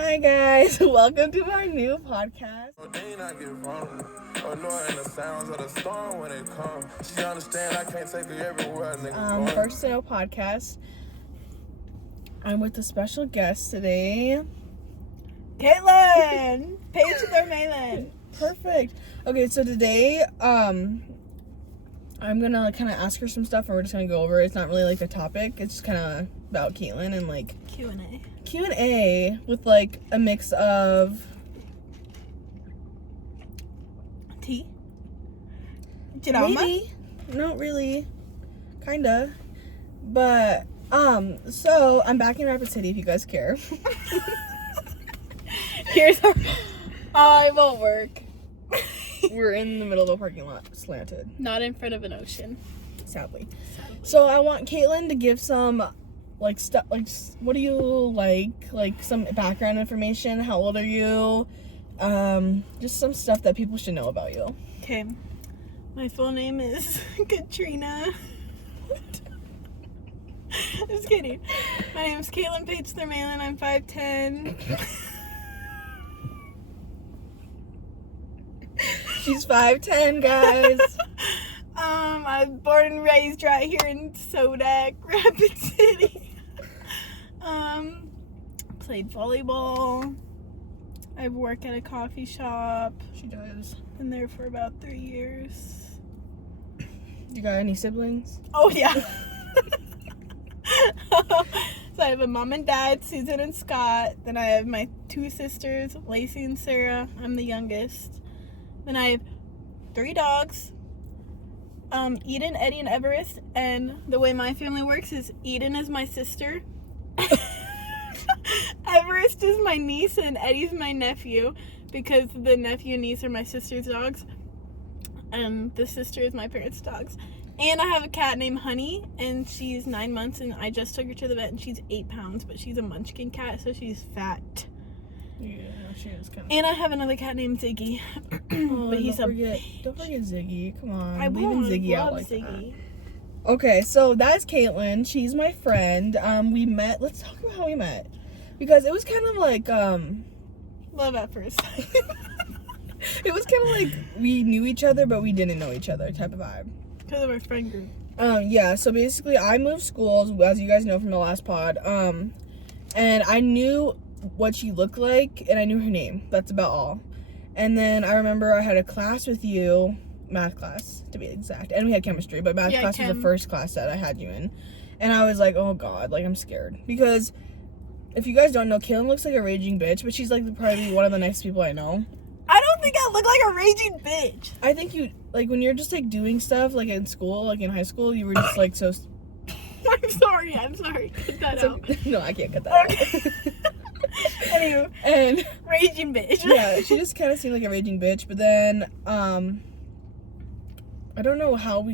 Hi guys, welcome to my new podcast. First to Know podcast. I'm with a special guest today. Kaitlyn Thormahlen. Perfect. Okay, so today, I'm gonna kind of ask her some stuff and we're just gonna go over it. It's not really like a topic, it's just kind of about Kaitlyn and like Q&A with like a mix of tea, drama. Maybe, not really, kinda, but so I'm back in Rapid City if you guys care. Here's our I won't work. We're in the middle of a parking lot, slanted. Not in front of an ocean. Sadly. So I want Kaitlyn to give some like stuff, like what do you like some background information. How old are you? Just some stuff that people should know about you. Okay. My full name is Katrina. Just kidding. My name is Kaitlyn Thormahlen. I'm 5'10". She's 5'10", guys. I was born and raised right here in Sodak, Rapid City. Played volleyball. I work at a coffee shop. She does. Been there for about 3 years. You got any siblings? Oh, yeah. So I have a mom and dad, Susan and Scott. Then I have my 2 sisters, Lacey and Sarah. I'm the youngest. Then I have 3 dogs. Eden, Eddie, and Everest. And the way my family works is Eden is my sister. Everest is my niece and Eddie's my nephew because the nephew and niece are my sister's dogs. And the sister is my parents' dogs. And I have a cat named Honey, and she's 9 months, and I just took her to the vet, and she's 8 pounds, but she's a munchkin cat, so she's fat. Yeah, she is kind of. And I have another cat named Ziggy. Oh, but don't forget Ziggy. Come on, I leaving won't. Ziggy I out love like Ziggy. that. Okay, so that's Kaitlyn. She's my friend. We met. Let's talk about how we met, because it was kind of like Love at first sight. it was kind of like we knew each other, but we didn't know each other type of vibe. Because of our friend group. Yeah, so basically I moved schools, as you guys know from the last pod, and I knew what she looked like, and I knew her name. That's about all. And then I remember I had a class with you, math class, to be exact, and we had chemistry, but math class was the first class that I had you in, and I was like, oh god, like, I'm scared, because if you guys don't know, Kaitlyn looks like a raging bitch, but she's, like, probably one of the nicest people I know. I don't think I look like a raging bitch. I think you, like, when you're just, like, doing stuff, like, in school, like, in high school, you were just, like, so... I'm sorry. Cut that out. No, I can't cut that out. Anyway, and raging bitch. Yeah, she just kind of seemed like a raging bitch, but then, I don't know how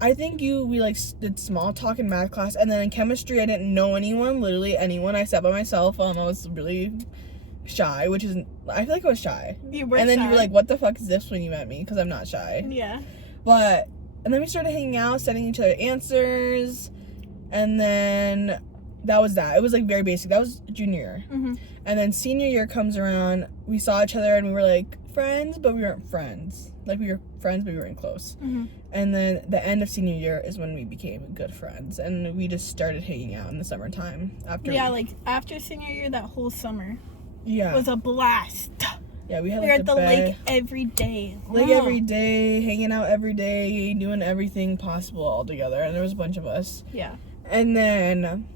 I think we, like, did small talk in math class, and then in chemistry, I didn't know anyone, literally anyone. I sat by myself, I was really... shy, which is, I feel like I was shy. You were and then shy. you were like, what the fuck is this when you met me? Because I'm not shy. Yeah. But, and then we started hanging out, sending each other answers, and then that was that. It was like very basic. That was junior year. Mm-hmm. And then senior year comes around, we saw each other and we were like friends, but we weren't friends. Like, we were friends, but we weren't close. Mm-hmm. And then the end of senior year is when we became good friends, and we just started hanging out in the summertime after senior year, that whole summer. Yeah. It was a blast. Yeah, we had We were at the lake every day. Every day, hanging out every day, doing everything possible all together. And there was a bunch of us. Yeah. And then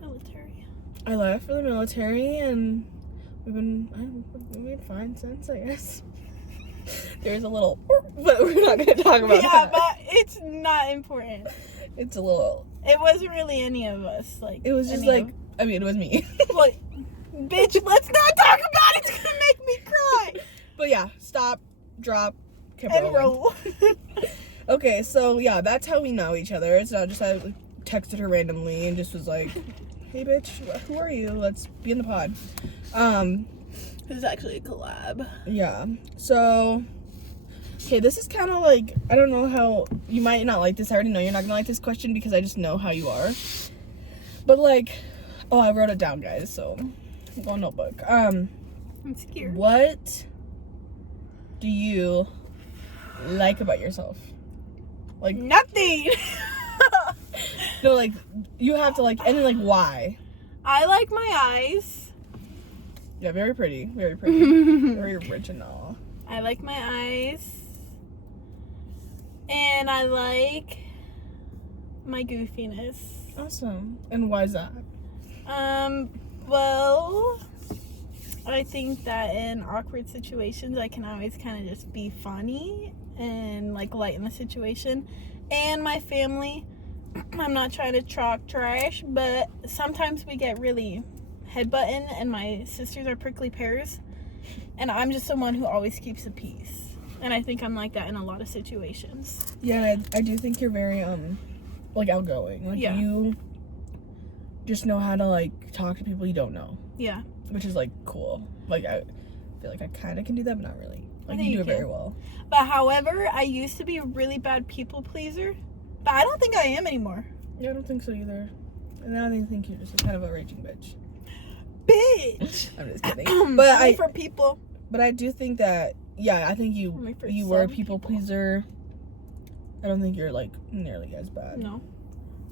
Military. I left for the military, and we've been fine since, I guess. There's a little, but we're not going to talk about that. Yeah, but it's not important. It's a little. It wasn't really any of us. Like, it was just it was me. Well, bitch, let's not talk about it. It's going to make me cry. But yeah, stop, drop, keep and roll. Okay, so yeah, that's how we know each other. It's not just I texted her randomly and just was like, hey bitch, who are you? Let's be in the pod. This is actually a collab. Yeah. So, okay, this is kind of like, I don't know how, you might not like this. I already know you're not going to like this question because I just know how you are. But like, oh, I wrote it down, guys, so. Go notebook. I'm scared. What do you like about yourself? Like nothing. No, like you have to like, and then like why? I like my eyes. Yeah, very pretty, very pretty, very original. I like my eyes, and I like my goofiness. Awesome. And why is that? Well, I think that in awkward situations, I can always kind of just be funny and like lighten the situation. And my family, I'm not trying to talk trash, but sometimes we get really headbutting, and my sisters are prickly pears, and I'm just someone who always keeps the peace. And I think I'm like that in a lot of situations. Yeah, and I do think you're very like outgoing. Like you just know how to like talk to people you don't know. Yeah. Which is like cool. Like I feel like I kind of can do that, but not really. Like you do it very well. But however, I used to be a really bad people pleaser, but I don't think I am anymore. Yeah, I don't think so either. And now I think you're just kind of a raging bitch. Bitch. I'm just kidding. But for people. But I do think that I think you were a people pleaser. I don't think you're like nearly as bad. No.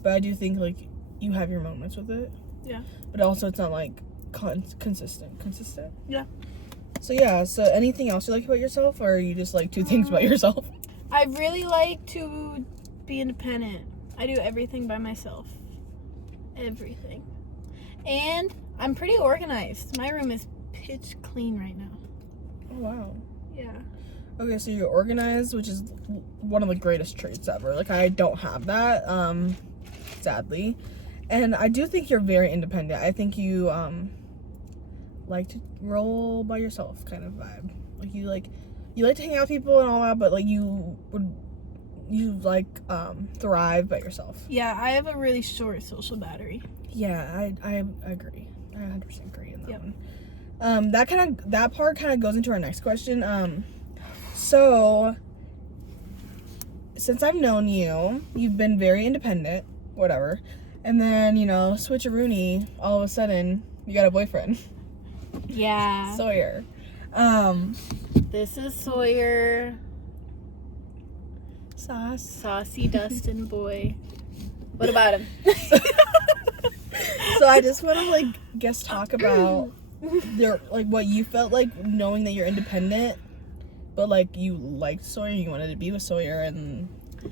But I do think like you have your moments with it. Yeah. But also it's not like consistent. Yeah. So anything else you like about yourself, or are you just like two things about yourself? I really like to be independent. I do everything by myself. Everything. And I'm pretty organized. My room is pitch clean right now. Oh wow. Yeah. Okay, so you're organized, which is one of the greatest traits ever. Like I don't have that, sadly. And I do think you're very independent. I think you like to roll by yourself kind of vibe. Like you like to hang out with people and all that, but like you thrive by yourself. Yeah, I have a really short social battery. Yeah, I agree. I 100% agree on that one. That part kind of goes into our next question. So since I've known you, you've been very independent, whatever. And then, switcheroony, all of a sudden, you got a boyfriend. Yeah. Sawyer. This is Sawyer. Saucy Dustin boy. What about him? So I just want to, talk about what you felt like knowing that you're independent, but, you liked Sawyer, you wanted to be with Sawyer, and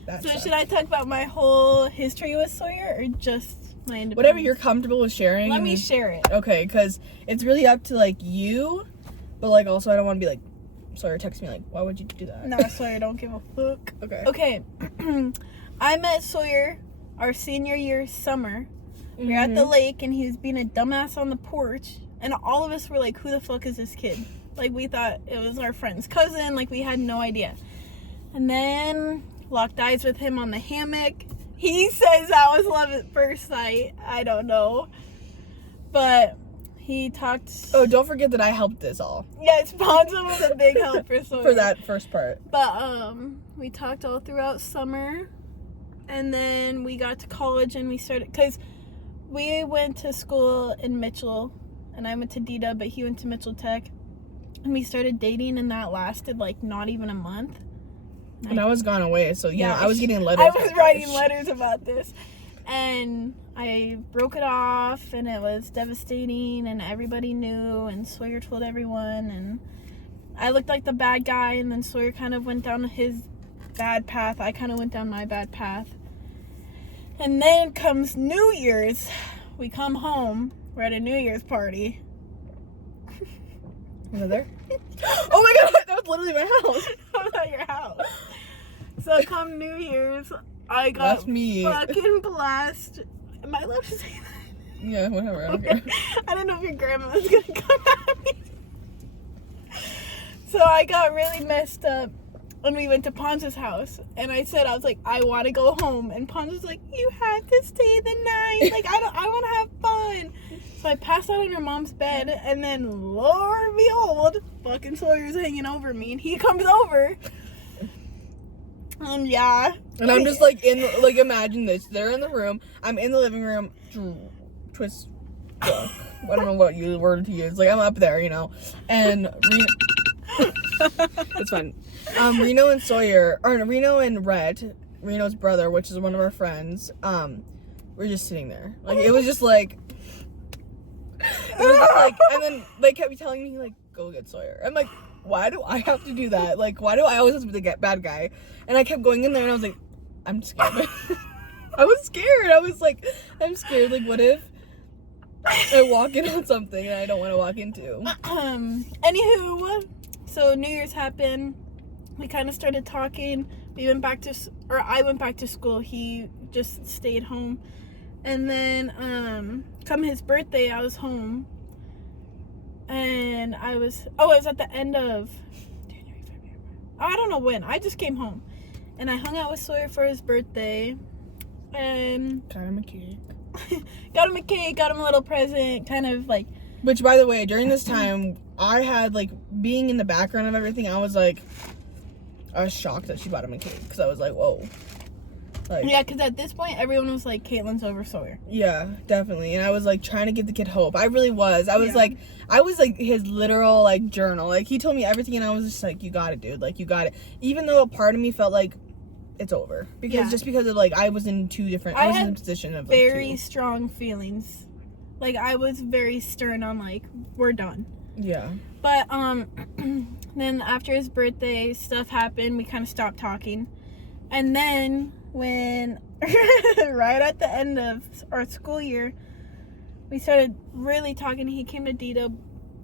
that So stuff. should I talk about my whole history with Sawyer, or just my independence? Whatever you're comfortable with sharing. Let me share it. Okay, because it's really up to, you, but, also I don't want to be Sawyer texts me, why would you do that? No, Sawyer, don't give a fuck. Okay. I met Sawyer our senior year summer. We were at the lake, and he was being a dumbass on the porch, and all of us were like, who the fuck is this kid? We thought it was our friend's cousin. We had no idea. And then locked eyes with him on the hammock. He says that was love at first sight. I don't know. But he talked... Oh, don't forget that I helped this all. Yes, Ponzo was a big help for Sawyer. For that first part. But, we talked all throughout summer. And then we got to college, and we started... Because we went to school in Mitchell, and I went to DDA, but he went to Mitchell Tech. And we started dating, and that lasted, not even a month. And I was gone away, so, I was getting letters. I was writing letters about this. And I broke it off, and it was devastating, and everybody knew, and Sawyer told everyone, and I looked like the bad guy, and then Sawyer kind of went down his bad path. I kind of went down my bad path. And then comes New Year's. We come home. We're at a New Year's party. Was I there? Oh my god, that was literally my house. I was at your house. So come New Year's, I got fucking blasted. Am I allowed to say that? Yeah, whatever, I don't care. I didn't know if your grandma was gonna come at me. So I got really messed up when we went to Ponzo's house. And I said, I want to go home. And Ponzo was like, you have to stay the night. I want to have fun. So I passed out on her mom's bed, and then, lo and behold, fucking Sawyer's hanging over me, and he comes over. Yeah. And I'm just imagine this. They're in the room. I'm in the living room. Twist. I don't know what word to use. Like, I'm up there, you know. And it's fine. Reno and Sawyer, or Reno and Rhett, Reno's brother, which is one of our friends, we're just sitting there. Like, it was just like, and then they kept telling me, like, go get Sawyer. I'm like, why do I have to do that? Like, why do I always have to be the bad guy? And I kept going in there, and I was like, I'm scared. I was scared. I was like, I'm scared. Like, what if I walk in on something and I don't want to walk into? Anywho, so New Year's happened. We kind of started talking. I went back to school. He just stayed home. And then, come his birthday, I was home. And it was at the end of January, February. I don't know when. I just came home. And I hung out with Sawyer for his birthday. And got him a cake. Got him a cake, got him a little present, kind of like. Which, by the way, during this time, I had, like, being in the background of everything, I was shocked that she bought him a cake. Because I was like, whoa. Like, yeah, because at this point, everyone was like, Kaitlyn's over Sawyer. Yeah, definitely. And I was, like, trying to give the kid hope. I really was. I was, like, his literal, like, journal. Like, he told me everything, and I was just like, you got it, dude. Like, you got it. Even though a part of me felt like, it's over. Just because of, like, I was in I was in a position of, like, very strong feelings. Like, I was very stern on, like, we're done. Yeah. But, then after his birthday, stuff happened. We kind of stopped talking. And then, when, right at the end of our school year, we started really talking. He came to Dita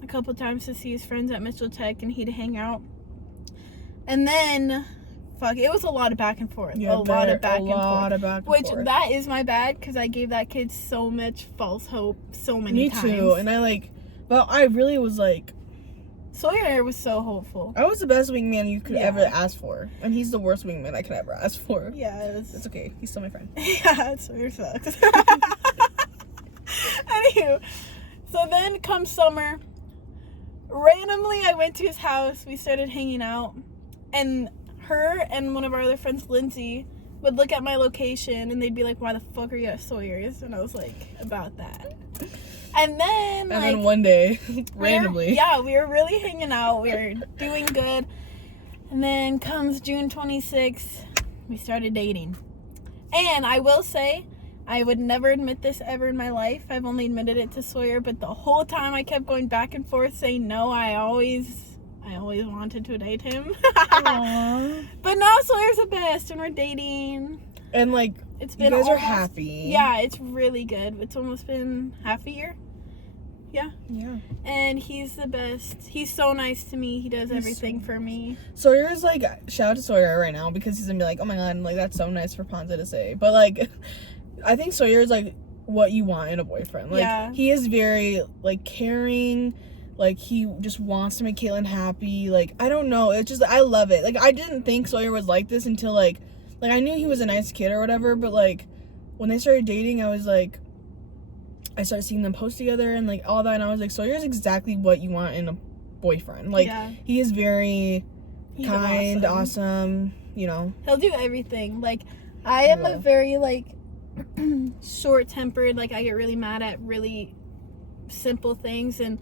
a couple times to see his friends at Mitchell Tech, and he'd hang out. And then, it was a lot of back and forth. Yeah, a lot of back and forth. Which, that is my bad, because I gave that kid so much false hope so many times. Me too. And I really was like... Sawyer was so hopeful. I was the best wingman you could ever ask for. And he's the worst wingman I could ever ask for. Yeah, it's okay. He's still my friend. Yeah, Sawyer sucks. Anywho, so then come summer, randomly I went to his house. We started hanging out. And her and one of our other friends, Lindsay, would look at my location and they'd be like, why the fuck are you at Sawyer's? And I was like, about that. And then one day, randomly. We were really hanging out. We were doing good. And then comes June 26th, we started dating. And I will say, I would never admit this ever in my life. I've only admitted it to Sawyer, but the whole time I kept going back and forth saying no. I always wanted to date him. But now Sawyer's the best and we're dating. And like, it's been you guys are happy. Yeah, it's really good. It's almost been half a year. Yeah. And he's the best. He's so nice to me. He does everything for me. Sawyer's like, shout out to Sawyer right now, because he's gonna be like, oh my god, like, that's so nice for Ponza to say. But like, I think Sawyer's like what you want in a boyfriend. Like, he is very like caring. Like, he just wants to make Kaitlyn happy. Like, I don't know. It's just, I love it. Like, I didn't think Sawyer was like this until, like, I knew he was a nice kid or whatever. But, like, when they started dating, I was, like, I started seeing them post together and, like, all that. And I was, like, Sawyer's exactly what you want in a boyfriend. Like, he is very kind, awesome, you know. He'll do everything. Like, I am a very, like, short-tempered. Like, I get really mad at really simple things. And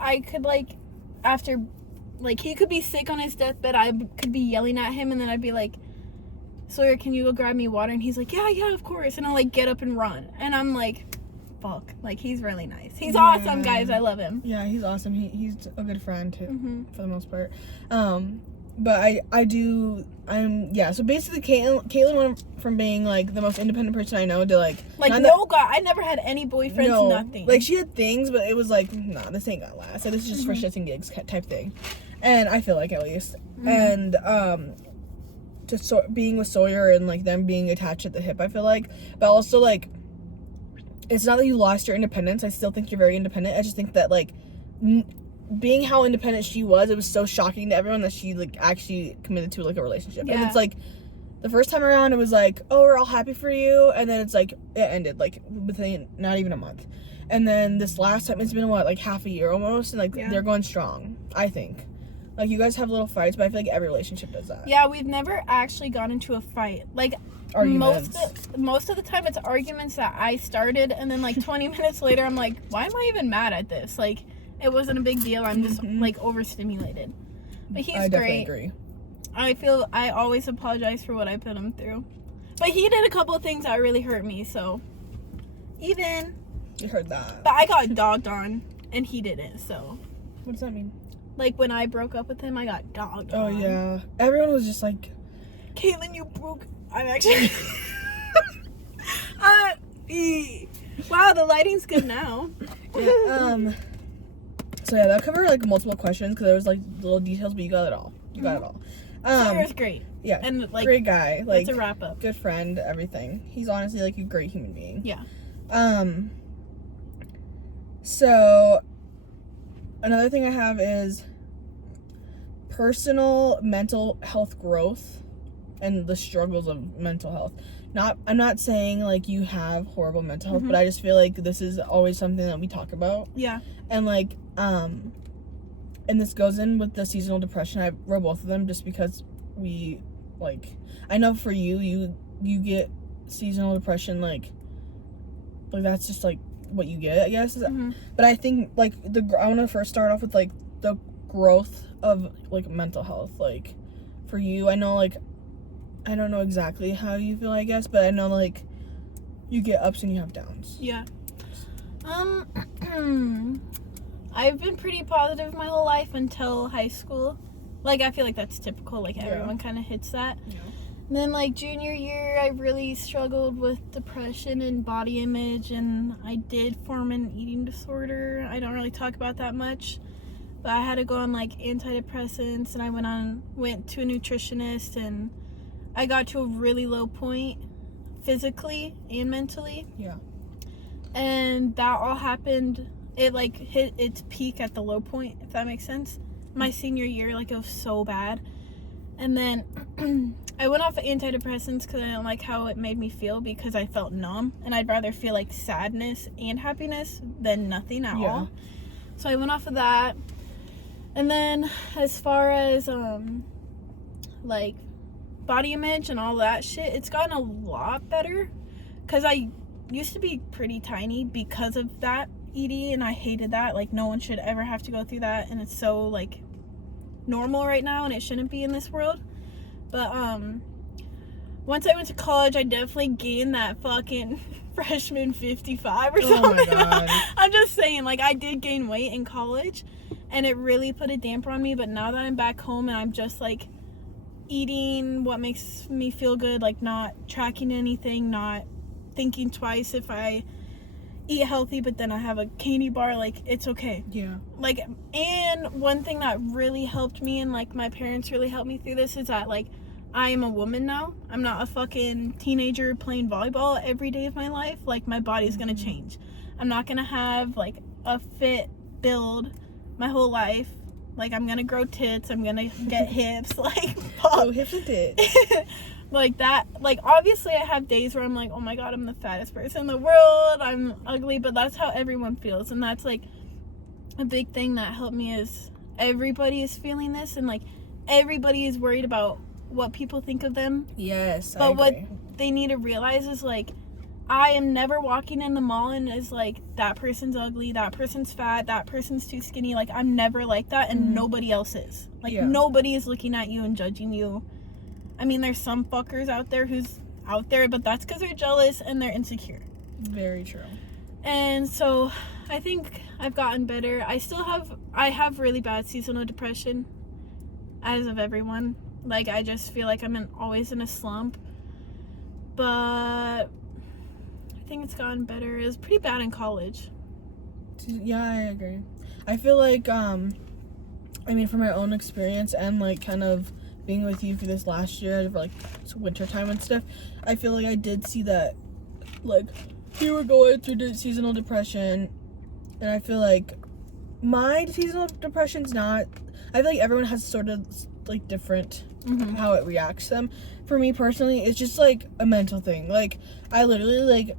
I could, like, after, like, he could be sick on his deathbed, I could be yelling at him, and then I'd be like, Sawyer, can you go grab me water? And he's like, yeah, of course. And I'll, like, get up and run. And I'm like, fuck. Like, he's really nice. He's awesome, guys. I love him. Yeah, he's awesome. He's a good friend, too, for the most part. But so basically Kaitlyn went from being, like, the most independent person I know to, like I never had any boyfriends, nothing. Like, she had things, but it was like, nah, this ain't gonna last. So this is just for shits and gigs type thing. And I feel like, at least. And, just being with Sawyer and, like, them being attached at the hip, I feel like. But also, like, it's not that you lost your independence. I still think you're very independent. I just think that, like, being how independent she was, it was so shocking to everyone that she, like, actually committed to, like, a relationship. And it's like, the first time around, it was like, oh, we're all happy for you. And then it's like, it ended, like, within not even a month. And then this last time, it's been, what, like, half a year almost? And, like, they're going strong, I think. Like, you guys have little fights, but I feel like every relationship does that. Yeah, we've never actually got into a fight. Like, Arguments. most of the time it's arguments that I started, and then, like, 20 minutes later, I'm like, why am I even mad at this? Like, it wasn't a big deal. I'm just, like, overstimulated. But he's I definitely great. agree. I feel I always apologize for what I put him through. But he did a couple of things that really hurt me, so even. You heard that. But I got dogged on, and he didn't, so. What does that mean? Like, when I broke up with him, I got dogged on. Oh, yeah. Everyone was just like... Kaitlyn, you broke... I'm actually... Wow, the lighting's good now. Yeah, so, yeah, that covered, like, multiple questions, because there was, like, little details, but you got it all. You got it all. Sarah's great. Yeah, and, like, great guy. Like, that's a wrap-up. Good friend, everything. He's honestly, like, a great human being. Yeah. So... Another thing I have is personal mental health growth and the struggles of mental health. I'm not saying, like, you have horrible mental health, but I just feel like this is always something that we talk about. Yeah. And, like, and this goes in with the seasonal depression. I wrote both of them just because we, like, I know for you get seasonal depression, like that's just, like, what you get, I guess. But I think, like, I want to first start off with, like, the growth of, like, mental health. Like, for you, I know, like, I don't know exactly how you feel, I guess, but I know, like, you get ups and you have downs. Yeah. I've been pretty positive my whole life until high school. Like, I feel like that's typical. Like, everyone kind of hits that. Yeah. And then, like, junior year, I really struggled with depression and body image, and I did form an eating disorder. I don't really talk about that much, but I had to go on, like, antidepressants, and I went to a nutritionist, and I got to a really low point physically and mentally. Yeah. And that all happened, it, like, hit its peak at the low point, if that makes sense. My senior year, like, it was so bad. And then I went off of antidepressants because I didn't like how it made me feel, because I felt numb, and I'd rather feel, like, sadness and happiness than nothing at all. So I went off of that. And then as far as like, body image and all that shit, it's gotten a lot better, because I used to be pretty tiny because of that ED, and I hated that. Like, no one should ever have to go through that, and it's so, like, normal right now, and it shouldn't be in this world. But once I went to college, I definitely gained that fucking freshman 55 or something. Oh my God. I'm just saying, like, I did gain weight in college, and it really put a damper on me. But now that I'm back home and I'm just, like, eating what makes me feel good, like, not tracking anything, not thinking twice if I eat healthy but then I have a candy bar, like, it's okay. Yeah. Like, and one thing that really helped me, and, like, my parents really helped me through this, is that, like, I am a woman now. I'm not a fucking teenager playing volleyball every day of my life. Like, my body's gonna change. I'm not gonna have, like, a fit build my whole life. Like, I'm gonna grow tits, I'm gonna get hips, like, pop. Oh, hips and tits. Like that. Like, obviously I have days where I'm like, oh my God, I'm the fattest person in the world, I'm ugly, but that's how everyone feels. And that's, like, a big thing that helped me, is everybody is feeling this, and, like, everybody is worried about what people think of them. Yes, but what they need to realize is, like, I am never walking in the mall and is like, that person's ugly, that person's fat, that person's too skinny. Like, I'm never like that, and nobody else is. Like, nobody is looking at you and judging you. I mean, there's some fuckers out there who's out there, but that's because they're jealous and they're insecure. Very true. And so I think I've gotten better. I have really bad seasonal depression, as of everyone. Like, I just feel like I'm always in a slump. But I think it's gotten better. It was pretty bad in college. Yeah, I agree. I feel like, I mean, from my own experience and, like, kind of being with you for this last year, for, like, winter time and stuff, I feel like I did see that, like, you were going through seasonal depression, and I feel like my seasonal depression's not, I feel like everyone has sort of, like, different how it reacts to them. For me personally, it's just, like, a mental thing. Like, I literally, like,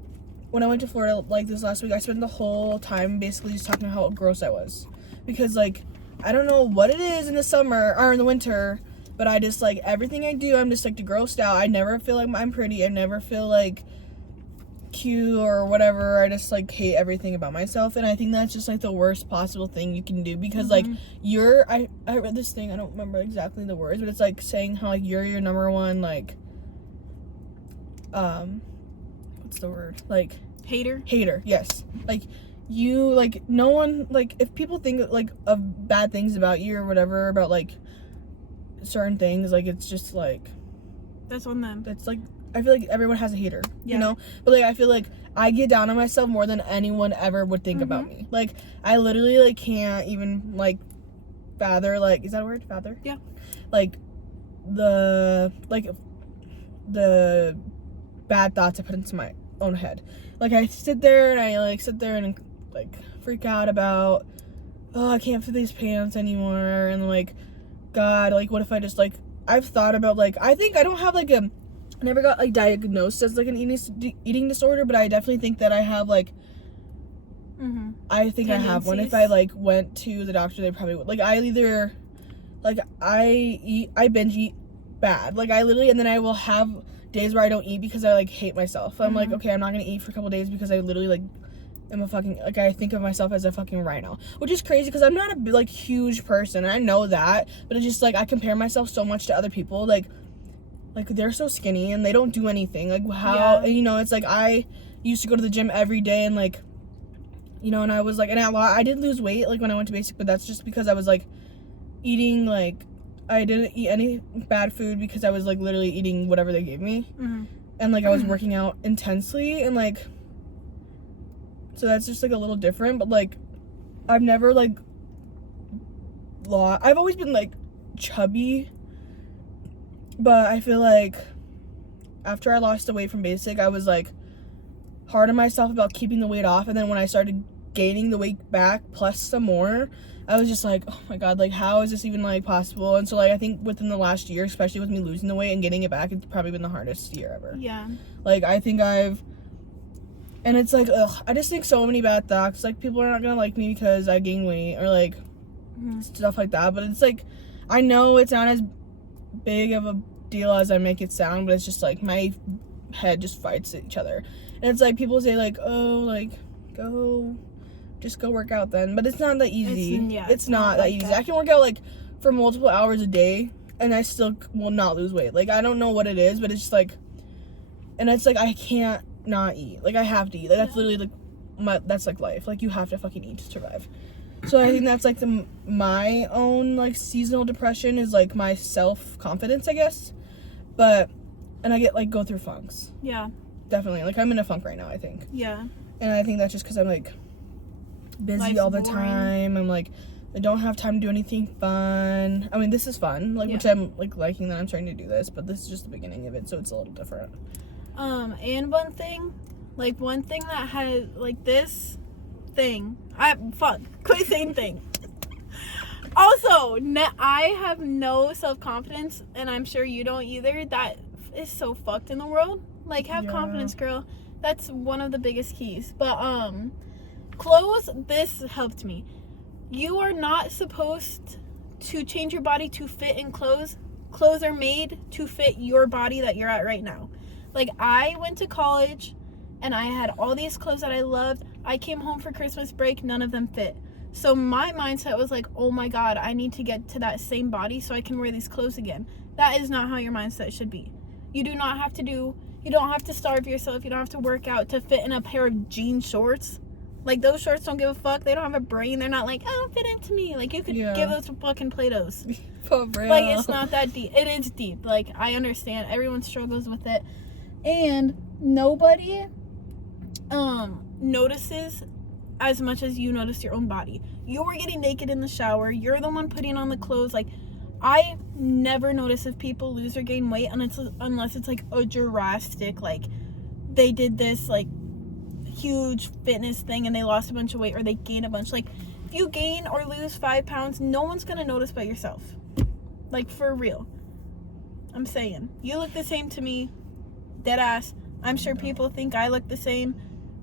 when I went to Florida, like, this last week, I spent the whole time basically just talking about how gross I was, because, like, I don't know what it is in the summer or in the winter, but I just, like, everything I do, I'm just, like, grossed out. I never feel like I'm pretty. I never feel, like, cute or whatever. I just, like, hate everything about myself, and I think that's just, like, the worst possible thing you can do, because like I read this thing, I don't remember exactly the words, but it's like saying how, like, you're your number one, like, what's the word, like, hater, yes, like, you, like, no one, like, if people think, like, of bad things about you or whatever, about, like, certain things, like, it's just, like, that's on them. That's, like, I feel like everyone has a hater, you know? But, like, I feel like I get down on myself more than anyone ever would think about me. Like, I literally, like, can't even, like, father, like, is that a word? Father? Yeah. Like, the bad thoughts I put into my own head. Like, I sit there and, like, freak out about, oh, I can't fit these pants anymore, and, like, God, like, what if I just, like, I've thought about, like, I think I don't have, like, I never got, like, diagnosed as, like, an eating disorder, but I definitely think that I have, like, I think I have one. If I, like, went to the doctor, they probably would. Like, I either, like, I binge eat bad. Like, I literally, and then I will have days where I don't eat because I, like, hate myself. I'm like, okay, I'm not gonna eat for a couple days because I literally, like, am a fucking, like, I think of myself as a fucking rhino, which is crazy because I'm not a, like, huge person, and I know that, but it's just, like, I compare myself so much to other people, like, they're so skinny and they don't do anything, like, how, you know, it's like, I used to go to the gym every day, and, like, you know, and I was, like, and I did lose weight, like, when I went to basic, but that's just because I was, like, eating, like, I didn't eat any bad food because I was, like, literally eating whatever they gave me, and, like, I was working out intensely, and, like, so that's just, like, a little different, but, like, I've never, like, I've always been, like, chubby, but I feel like after I lost the weight from basic, I was, like, hard on myself about keeping the weight off, and then when I started gaining the weight back plus some more, I was just like, oh my God, like, how is this even, like, possible? And so, like, I think within the last year, especially with me losing the weight and getting it back, it's probably been the hardest year ever. Yeah. Like, I think and it's like, ugh, I just think so many bad thoughts. Like, people are not gonna like me because I gain weight or, like, stuff like that. But it's like, I know it's not as big of a deal as I make it sound, but it's just, like, my head just fights each other. And it's like, people say, like, oh, like, just go work out then. But it's not that easy. It's not that easy. I can work out, like, for multiple hours a day, and I still will not lose weight. Like, I don't know what it is, but it's just, like, and it's like, I can't not eat. Like, I have to eat. Like, that's literally, like, that's, like, life. Like, you have to fucking eat to survive. So I think that's, like, my own, like, seasonal depression is, like, my self-confidence, I guess. But, and I get, like, go through funks. Yeah. Definitely. Like, I'm in a funk right now, I think. Yeah. And I think that's just because I'm, like, busy Life's all the boring. time. I'm, like, I don't have time to do anything fun. I mean, this is fun. Like, which I'm, like, liking that I'm starting to do this. But this is just the beginning of it, so it's a little different. And one thing that has, like, this thing, quit saying thing. Also, I have no self-confidence, and I'm sure you don't either. That is so fucked in the world. Like, have confidence, girl. That's one of the biggest keys. But, clothes, this helped me. You are not supposed to change your body to fit in clothes. Clothes are made to fit your body that you're at right now. Like, I went to college, and I had all these clothes that I loved. I came home for Christmas break, none of them fit. So my mindset was like, oh my God, I need to get to that same body so I can wear these clothes again. That is not how your mindset should be. You don't have to starve yourself. You don't have to work out to fit in a pair of jean shorts. Like, those shorts don't give a fuck. They don't have a brain. They're not like, oh, fit into me. Like, you could give those to fucking Play-Dohs. For real. Like, it's not that deep. It is deep. Like, I understand. Everyone struggles with it. And nobody notices as much as you notice your own body. You're getting naked in the shower. You're the one putting on the clothes. Like, I never notice if people lose or gain weight unless it's, like, a drastic, like, they did this, like, huge fitness thing and they lost a bunch of weight, or they gained a bunch. Like, if you gain or lose 5 pounds, no one's gonna notice but yourself. Like, for real. I'm saying. You look the same to me. Dead ass. I'm sure people think I look the same,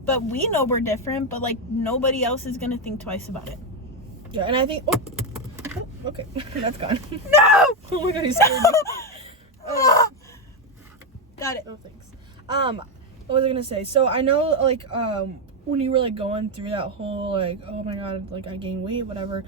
but we know we're different, but, like, nobody else is gonna think twice about it. Yeah, and I think Okay, that's gone. No! Oh my god, you scared me. Got it. Oh, thanks. What was I gonna say? So I know, like, when you were, like, going through that whole, like, oh my god, like, I gained weight, whatever,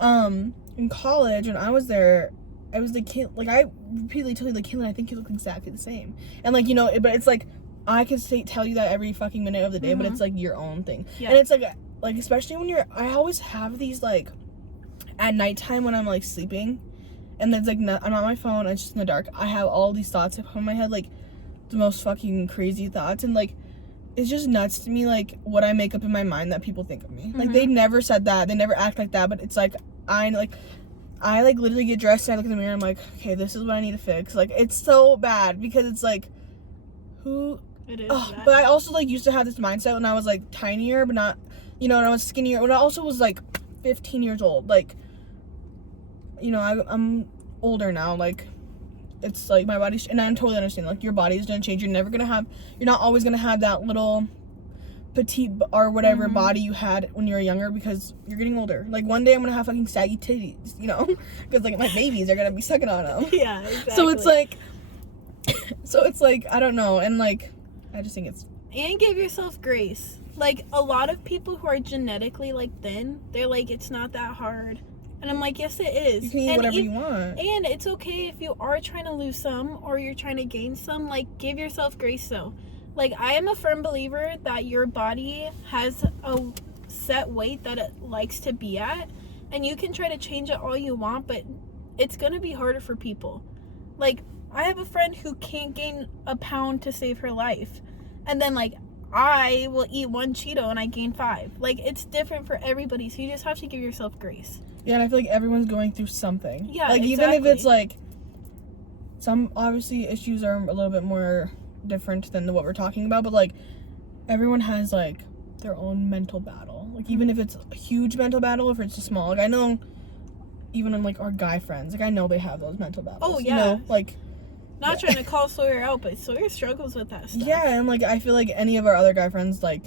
in college, when I was there, I was like, like, I repeatedly told you, like, Kaitlyn, I think you look exactly the same. And, like, you know, but it's, like, I could tell you that every fucking minute of the day, but it's, like, your own thing. Yeah. And it's, like, especially when I always have these, like, at nighttime when I'm, like, sleeping, and it's, like, I'm not on my phone, I'm just in the dark, I have all these thoughts in my head, like, the most fucking crazy thoughts, and, like, it's just nuts to me, like, what I make up in my mind that people think of me. Like, they never said that, they never act like that, but it's, like, I literally get dressed and I look in the mirror and I'm like, okay, this is what I need to fix. Like, it's so bad because it's, like, It is but I also, like, used to have this mindset when I was, like, tinier, but not, you know, when I was skinnier, when I also was, like, 15 years old, like, you know, I'm older now, like, it's, like, my body, and I totally understand, like, your body is gonna change, you're not always gonna have that little petite or whatever body you had when you were younger because you're getting older. Like, one day I'm gonna have fucking saggy titties, you know, because, like, my babies are gonna be sucking on them. Yeah, exactly. So it's like, I don't know, and, like, I just think it's... And give yourself grace. Like, a lot of people who are genetically, like, thin, they're like, it's not that hard. And I'm like, yes, it is. You can eat whatever you want. And it's okay if you are trying to lose some or you're trying to gain some. Like, give yourself grace, though. Like, I am a firm believer that your body has a set weight that it likes to be at. And you can try to change it all you want, but it's going to be harder for people. Like, I have a friend who can't gain a pound to save her life. And then, like, I will eat 1 Cheeto and I gain 5. Like, it's different for everybody, so you just have to give yourself grace. Yeah, and I feel like everyone's going through something. Yeah, like, exactly. Even if it's, like, some, obviously, issues are a little bit more different than what we're talking about, but, like, everyone has, like, their own mental battle. Like, even if it's a huge mental battle, if it's a small, like, I know, even in, like, our guy friends, like, I know they have those mental battles. Oh, yeah. You know? Like... Not trying to call Sawyer out, but Sawyer struggles with that stuff. Yeah, and, like, I feel like any of our other guy friends, like,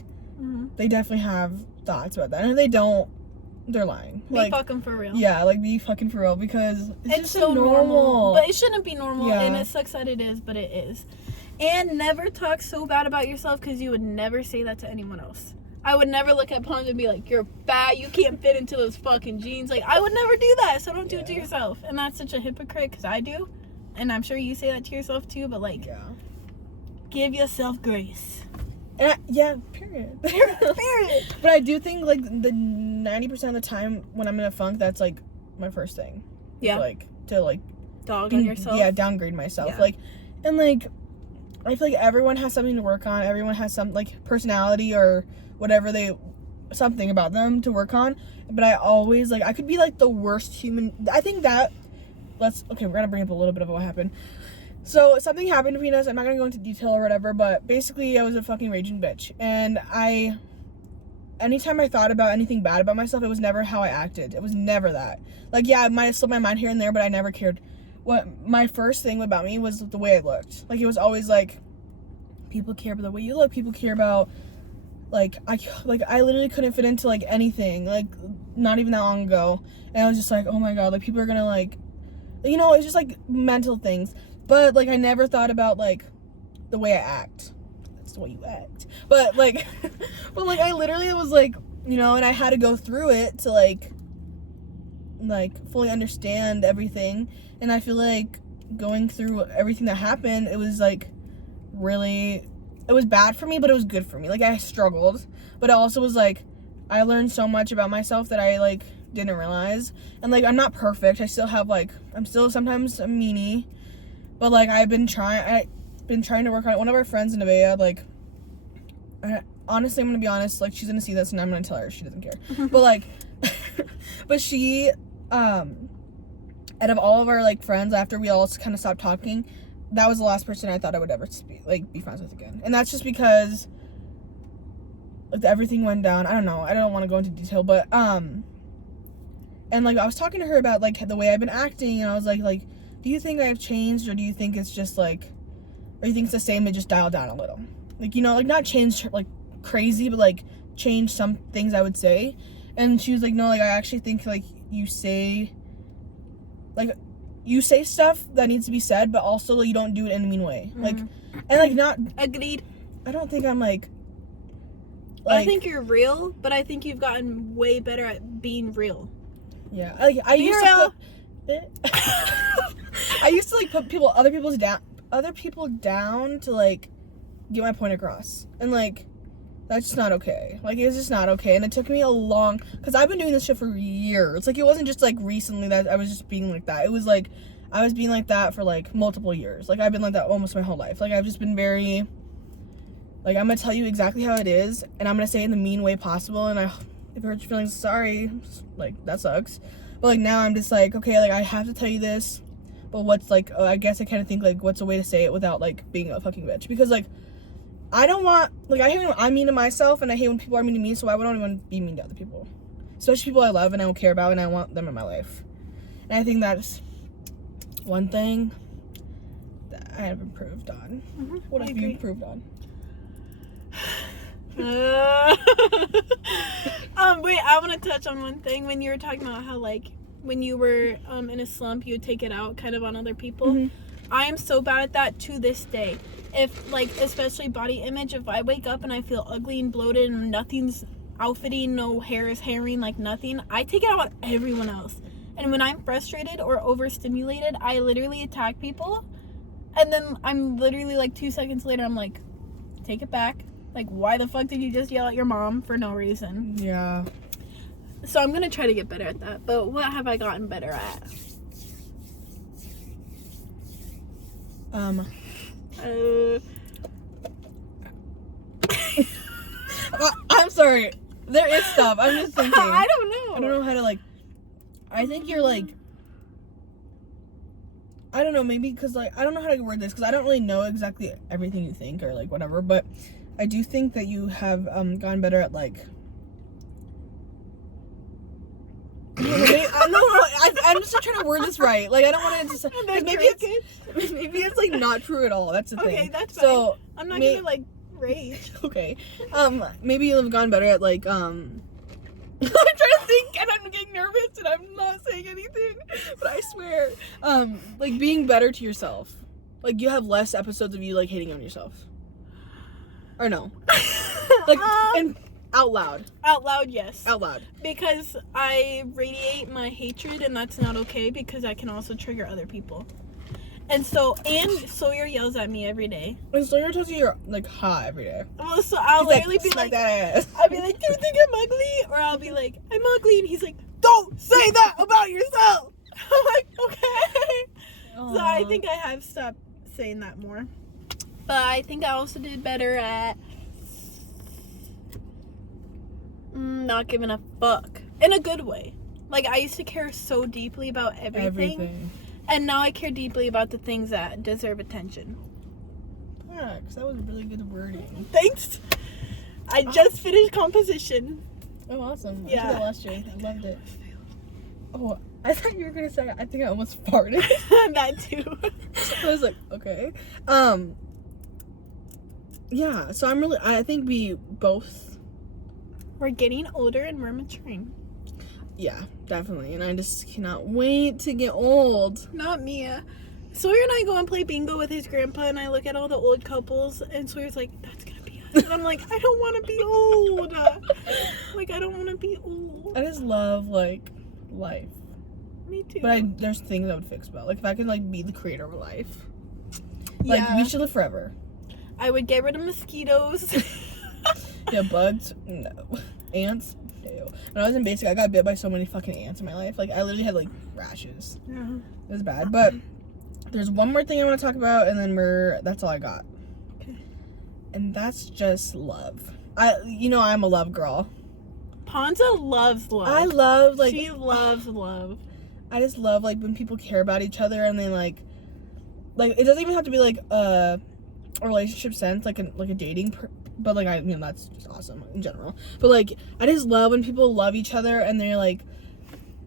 they definitely have thoughts about that. And if they don't, they're lying. Be fucking for real. Yeah, like, be fucking for real, because it's just so normal. But it shouldn't be normal, yeah. And it sucks that it is, but it is. And never talk so bad about yourself, because you would never say that to anyone else. I would never look at Pons and be like, you're bad, you can't fit into those fucking jeans. Like, I would never do that, so don't do it to yourself. And that's such a hypocrite, because I do. And I'm sure you say that to yourself too, but, like, give yourself grace. And period. Period. But I do think, like, the 90% of the time when I'm in a funk, that's, like, my first thing. Yeah. To, like... Dog on yourself. Yeah, downgrade myself. Yeah. Like, and, like, I feel like everyone has something to work on. Everyone has some, like, personality or whatever something about them to work on. But I always, like, I could be, like, the worst human... I think that... we're gonna bring up a little bit of what happened. So, something happened between us. I'm not gonna go into detail or whatever, but basically, I was a fucking raging bitch. And anytime I thought about anything bad about myself, it was never how I acted. It was never that. Like, yeah, I might have slipped my mind here and there, but I never cared. What my first thing about me was the way I looked. Like, it was always, like, people care about the way you look. People care about, I literally couldn't fit into, like, anything. Like, not even that long ago. And I was just like, oh my god, like, people are gonna, like... You know, it's just, like, mental things. But, like, I never thought about, like, the way I act. That's the way you act. But, like, I literally was, like, you know, and I had to go through it to, like, fully understand everything. And I feel like going through everything that happened, it was, like, really... It was bad for me, but it was good for me. Like, I struggled. But it also was, like, I learned so much about myself that I, like... didn't realize. And, like, I'm not perfect. I still have, like, I'm still sometimes a meanie, but, like, I've been trying to work on it. One of our friends in Nevaeh, like, honestly, I'm gonna be honest, like, she's gonna see this and I'm gonna tell her she doesn't care. But, like, but she out of all of our, like, friends, after we all kind of stopped talking, that was the last person I thought I would ever be friends with again. And that's just because, like, everything went down. I don't know, I don't want to go into detail, but and, like, I was talking to her about, like, the way I've been acting, and I was like, do you think I've changed, or do you think it's just, like, or you think it's the same but just dialed down a little? Like, you know, like, not changed, like, crazy, but, like, change some things I would say. And she was like, no, like, I actually think, like, you say like, you say stuff that needs to be said, but also like, you don't do it in a mean way. Like, and like not. Agreed. I don't think I'm like. I think you're real, but I think you've gotten way better at being real. Yeah, like I used to put. I used to like put other people down to like get my point across, and like that's just not okay. Like it's just not okay, and it took me because I've been doing this shit for years. Like it wasn't just like recently that I was just being like that. It was like I was being like that for like multiple years. Like I've been like that almost my whole life. Like I've just been very. Like, I'm gonna tell you exactly how it is, and I'm gonna say it in the mean way possible, and if it hurts your feelings, sorry, like, that sucks. But, like, now I'm just like, okay, like, I have to tell you this, but what's, like, I guess I kind of think, like, what's a way to say it without, like, being a fucking bitch? Because, like, I don't want, like, I hate when I'm mean to myself, and I hate when people are mean to me, so why would I want to be mean to other people? Especially people I love and I don't care about, and I want them in my life. And I think that's one thing that I have improved on. What have you improved on? Wait, I want to touch on one thing. When you were talking about how, like, when you were in a slump, you would take it out kind of on other people. I am so bad at that to this day. If, like, especially body image, if I wake up and I feel ugly and bloated and nothing's outfitting, no hair is hairing, like nothing, I take it out on everyone else. And when I'm frustrated or overstimulated, I literally attack people. And then I'm literally, like, 2 seconds later, I'm like, take it back. Like, why the fuck did you just yell at your mom for no reason? Yeah. So I'm gonna try to get better at that. But what have I gotten better at? I'm sorry. There is stuff. I'm just thinking. I don't know. I don't know how to, like... I think you're, like... I don't know, maybe because, like, I don't know how to word this, because I don't really know exactly everything you think, or, like, whatever, but I do think that you have gotten better at, like... I'm just trying to word this right. Like, I don't want it to say... Maybe it's, like, not true at all. That's the thing. Okay, that's fine. So, I'm not gonna, like, rage. Okay. Maybe you've gotten better at, like, I'm trying to think, and I'm getting nervous, and I'm not saying anything, but I swear, like, being better to yourself. Like, you have less episodes of you, like, hating on yourself. Or no. Like, and out loud. Out loud, yes. Out loud. Because I radiate my hatred, and that's not okay, because I can also trigger other people. And Sawyer yells at me every day. And Sawyer tells you you're, like, hot every day. Well, so I'll literally be like, that ass. I'll be like, do you think I'm ugly? Or I'll be like, I'm ugly. And he's like, don't say that about yourself. I'm like, okay. Aww. So I think I have stopped saying that more. But I think I also did better at not giving a fuck. In a good way. Like, I used to care so deeply about everything. And now I care deeply about the things that deserve attention. Yeah, because that was really good wording. Thanks. I just finished composition. Oh, awesome. Yeah. I did that last year. I loved it. Oh, I thought you were going to say, I think I almost farted. That too. I was like, okay. Yeah, so I think we both... We're getting older and we're maturing. Yeah, definitely. And I just cannot wait to get old. Not Mia. Sawyer and I go and play bingo with his grandpa, and I look at all the old couples, and Sawyer's like, that's gonna be us. And I'm like, I don't want to be old. Like, I don't want to be old. I just love, like, life. Me too. But there's things I would fix about. Like, if I could, like, be the creator of life. Like, Yeah. we should live forever. I would get rid of mosquitoes. Yeah, bugs? No. Ants? No. When I was in basic, I got bit by so many fucking ants in my life. Like, I literally had, like, rashes. Yeah. It was bad. But there's one more thing I want to talk about, and then that's all I got. Okay. And that's just love. I'm a love girl. Ponza loves love. I love, like... She loves love. I just love, like, when people care about each other, and they, like, it doesn't even have to be, like, a relationship sense, like a dating but, like, that's just awesome in general. But, like, I just love when people love each other, and they're, like,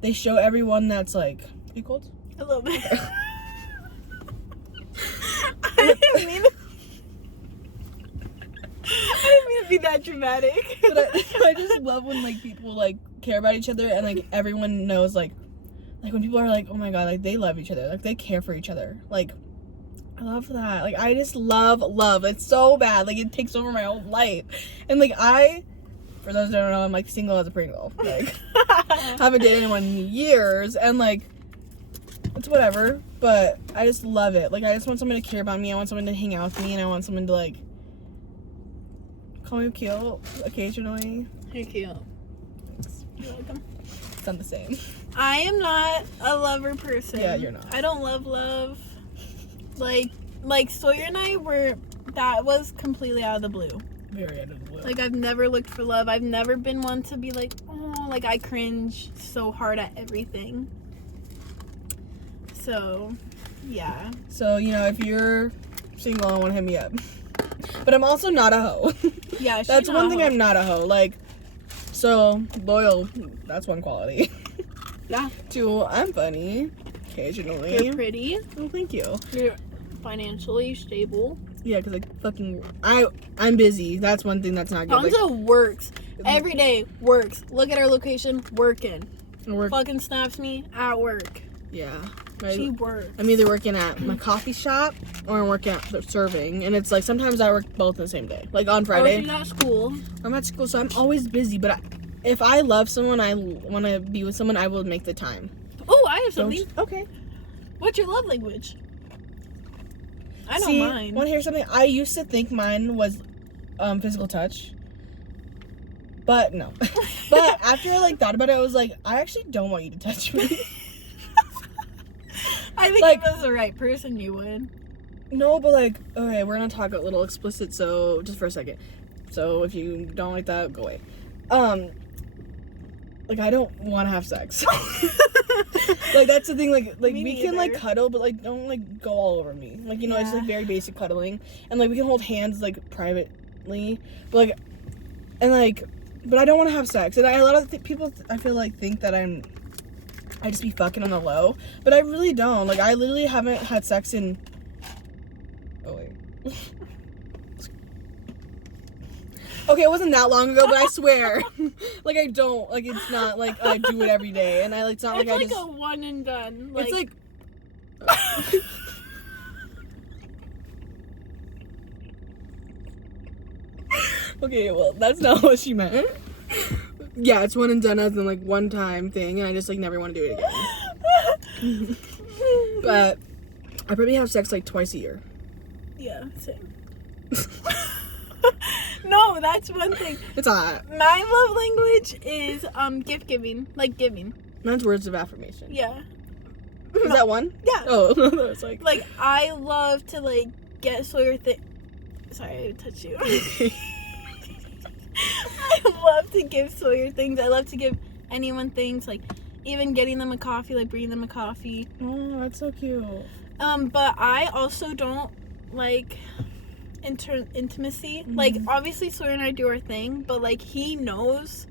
they show everyone that's, like... Are you cold? A little bit. I didn't mean to be that dramatic. But I just love when, like, people, like, care about each other, and, like, everyone knows, like, like, when people are like, oh my god, like, they love each other, like, they care for each other, like, I love that. Like, I just love. It's so bad. Like, it takes over my whole life. And, like, for those that don't know, I'm, like, single as a Pringle. Like, haven't dated anyone in years. And, like, it's whatever. But I just love it. Like, I just want someone to care about me. I want someone to hang out with me. And I want someone to, like, call me cute occasionally. You're cute. You're welcome. It's not the same. I am not a lover person. Yeah, you're not. I don't love. Like Sawyer and I that was completely out of the blue. Very out of the blue. Like, I've never looked for love. I've never been one to be like, oh, like, I cringe so hard at everything. So, yeah. So, you know, if you're single and want to hit me up. But I'm also not a hoe. Yeah, That's one thing I'm not a hoe. Like, so, loyal, that's one quality. Yeah. Two, I'm funny. Occasionally. You're pretty. Oh, thank you. You're financially stable. Yeah, because, like, I'm busy. That's one thing that's not good. Alonzo works. Every day, works. Look at our location, working. Fucking snaps me at work. Yeah. She works. I'm either working at my coffee shop or I'm working at the serving. And it's, like, sometimes I work both in the same day. Like, on Friday. Or she's at school. I'm at school, so I'm always busy. But if I love someone, I want to be with someone, I will make the time. Oh, I have something. Okay. What's your love language? I know See, mine. Want to hear something? I used to think mine was physical touch. But no. But after I, like, thought about it, I was like, I actually don't want you to touch me. I think like, if it was the right person, you would. No, but, like, okay, we're going to talk a little explicit, so just for a second. So if you don't like that, go away. Like, I don't want to have sex. Like, that's the thing, like Me we can, neither. like, cuddle, but, like, don't, like, go all over me. Like, you know, it's, Yeah. like, very basic cuddling. And, like, we can hold hands, like, privately. But, like, and, like, but I don't want to have sex. And a lot of people, I feel like, think that I just be fucking on the low. But I really don't. Like, I literally haven't had sex in... Oh, wait. Okay, it wasn't that long ago, but I swear. Like, I don't. Like, it's not like I do it every day. And it's not It's like I like just... a one and done. It's like... Okay, well, that's not what she meant. Yeah, it's one and done as in, like, one time thing, and I just, like, never want to do it again. But I probably have sex, like, twice a year. Yeah, same. No, that's one thing. It's hot. My love language is gift giving, like giving. Mine's words of affirmation. Yeah. Is that one? Yeah. Oh, it's like... Like, I love to, like, get Sawyer Sorry, I touched you. I love to give Sawyer things. I love to give anyone things, like, even getting them a coffee, like, bringing them a coffee. Oh, that's so cute. But I also don't like intimacy. Mm-hmm. Like, obviously Sawyer and I do our thing, but, like, he knows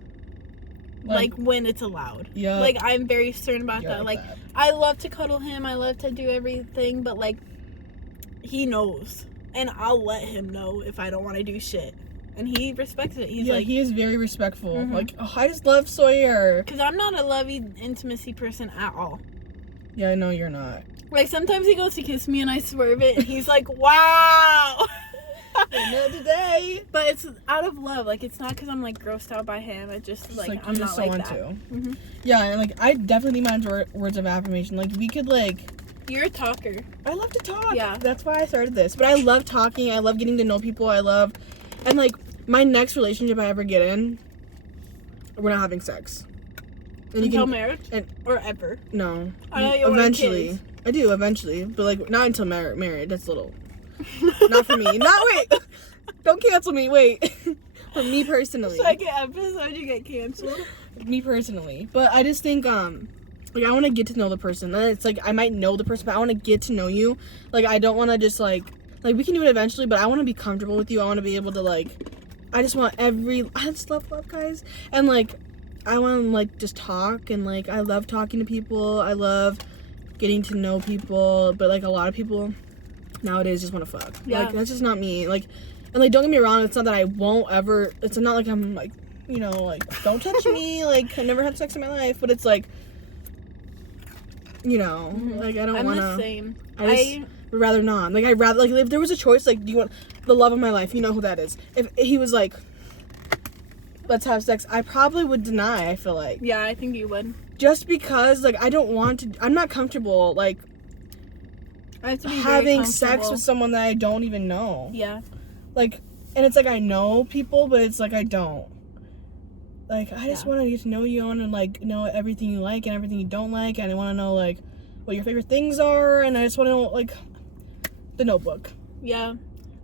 like when it's allowed. Yeah. Like, I'm very certain about that. Like, I love to cuddle him. I love to do everything, but, like, he knows, and I'll let him know if I don't want to do shit, and he respects it. He's like, he is very respectful. Mhm. Like, oh, I just love Sawyer. because I'm not a lovey intimacy person at all. Yeah, I know you're not. Like, sometimes he goes to kiss me and I swerve it, and he's like, wow. Another day. But it's out of love. Like, it's not because I'm, like, grossed out by him. It's just, like, I'm not like that. Mm-hmm. Yeah, and, like, I definitely think mine's words of affirmation. Like, we could, like... You're a talker. I love to talk. Yeah. That's why I started this. But I love talking. I love getting to know people. I love... And, like, my next relationship I ever get in, we're not having sex. And Until marriage? And, or ever? no. I know you want Eventually. kids. I do, eventually. But, like, not until married. That's a little... Not for me. Not, wait. Don't cancel me. Wait. For me personally. Second episode, you get canceled. Me personally. But I just think, like, I want to get to know the person. And it's like, I might know the person, but I want to get to know you. Like, I don't want to just, like, we can do it eventually, but I want to be comfortable with you. I want to be able to, like, I just love guys. And, like, I want to, like, just talk. And, like, I love talking to people. I love getting to know people. But, like, a lot of people nowadays just want to fuck. Yeah. Like, that's just not me. Like, and, like, don't get me wrong. It's not that I won't ever. It's not like I'm, like, you know, like, don't touch me. Like, I never had sex in my life. But it's like, you know, like I don't want to. I'm the same. I would rather not. Like I'd rather, like if there was a choice, like do you want the love of my life? You know who that is. If he was like, let's have sex, I probably would deny. I feel like. Yeah, I think you would. Just because like I don't want to. I'm not comfortable like I have to be having sex with someone that I don't even know. Yeah. Like, and it's like I know people, but it's like I don't. Like I just want to get to know you and like know everything you like and everything you don't like, and I want to know like what your favorite things are, and I just want to know like the Notebook. Yeah,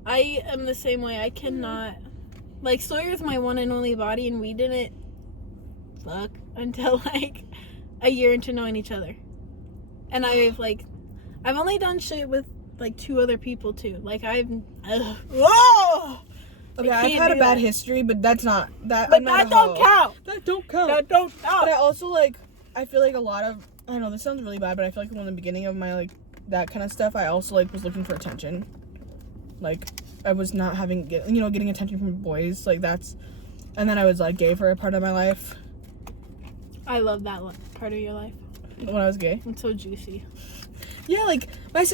I am the same way. I cannot. Like Sawyer's my one and only body, and we didn't fuck until like a year into knowing each other. And I've only done shit with like 2 other people too. Like whoa. Okay, I've had a bad history, but that's not that. But that don't count. That don't count. That don't count. But I also like. I feel like a lot of. I don't know. This sounds really bad, but I feel like in the beginning of my like that kind of stuff, I also like was looking for attention. Like I was not getting attention from boys. Like that's. And then I was like gay for a part of my life. I love that part of your life. When I was gay. It's so juicy. Yeah, like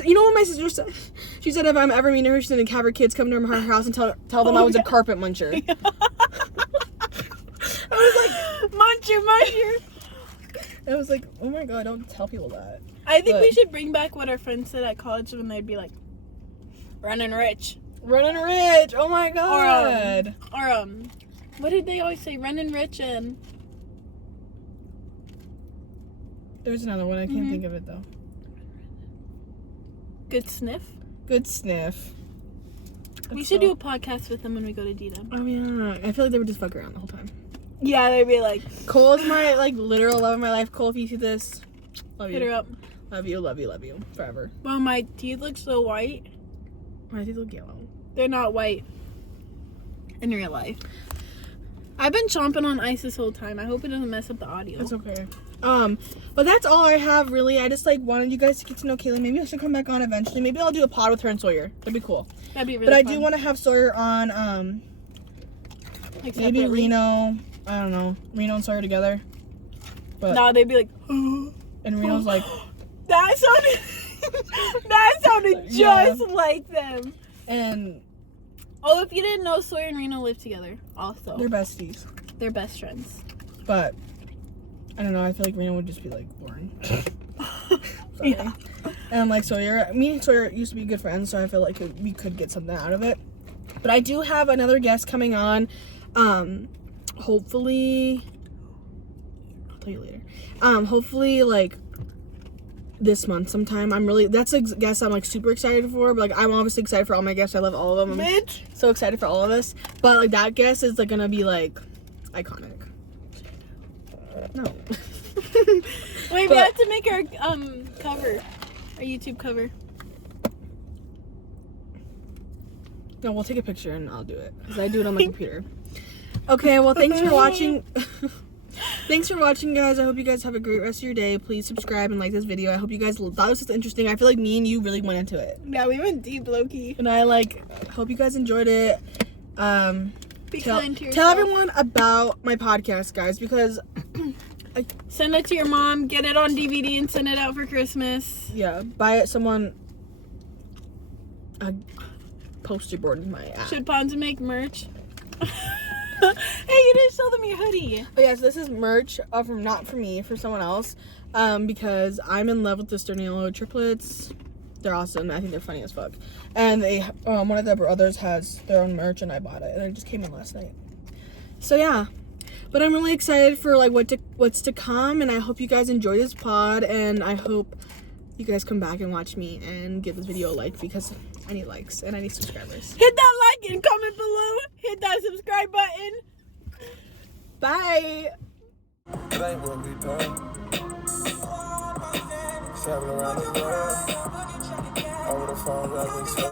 you know what my sister said? She said if I'm ever meeting her, she's gonna have her kids come to her house and tell them I was a carpet muncher. Yeah. I was like, muncher. I was like, oh my god, don't tell people that. I think we should bring back what our friends said at college when they'd be like, running rich. Oh my god. Or what did they always say? Running rich and. There's another one, I can't think of it though. Good sniff. We should do a podcast with them when we go to D-Dub. Oh yeah, I feel like they would just fuck around the whole time. Yeah, they'd be like, Cole's my like literal love of my life. Cole, if you see this, love you. Hit her up. Love you, forever. Well, my teeth look so white. My teeth look yellow. They're not white in real life. I've been chomping on ice this whole time. I hope it doesn't mess up the audio. It's okay. But that's all I have really. I just like wanted you guys to get to know Kaitlyn. Maybe I should come back on eventually. Maybe I'll do a pod with her and Sawyer. That'd be cool. That'd be really But fun. I do want to have Sawyer on Like maybe separately. Reno. I don't know. Reno and Sawyer together. But No, they'd be like, and Reno's like that sounded just like them. And oh, if you didn't know, Sawyer and Reno live together also. they're besties. They're best friends. But I don't know, I feel like Reno would just be like boring. Yeah. And like me and Sawyer used to be good friends, so I feel like we could get something out of it. But I do have another guest coming on. Hopefully I'll tell you later. Hopefully like this month sometime. That's a guest I'm like super excited for, but like I'm obviously excited for all my guests. I love all of them. I'm so excited for all of us. But like that guest is like gonna be like iconic. No. Wait, we have to make our cover, our YouTube cover. No, we'll take a picture and I'll do it because I do it on my computer. Okay, well thanks for watching. Thanks for watching, guys. I hope you guys have a great rest of your day. Please subscribe and like this video. I hope you guys thought this was interesting. I feel like me and you really went into it. Yeah, we went deep, low-key. And I hope you guys enjoyed it. Be kind to yourself. Tell everyone about my podcast, guys, because send it to your mom, get it on DVD and send it out for Christmas. Yeah, buy it someone a poster board in my app. Should Ponza make merch? Hey, you didn't show them your hoodie. Oh yeah, so this is merch not for me, for someone else. Because I'm in love with the Sternillo triplets. They're awesome. I think they're funny as fuck. And they one of the brothers has their own merch and I bought it and it just came in last night. So yeah. But I'm really excited for like what's to come, and I hope you guys enjoy this pod, and I hope you guys come back and watch me and give this video a like because I need likes and I need subscribers. Hit that like and comment below. Hit that subscribe button. Bye. It ain't what we doing. Traveling around the world. Over the phone,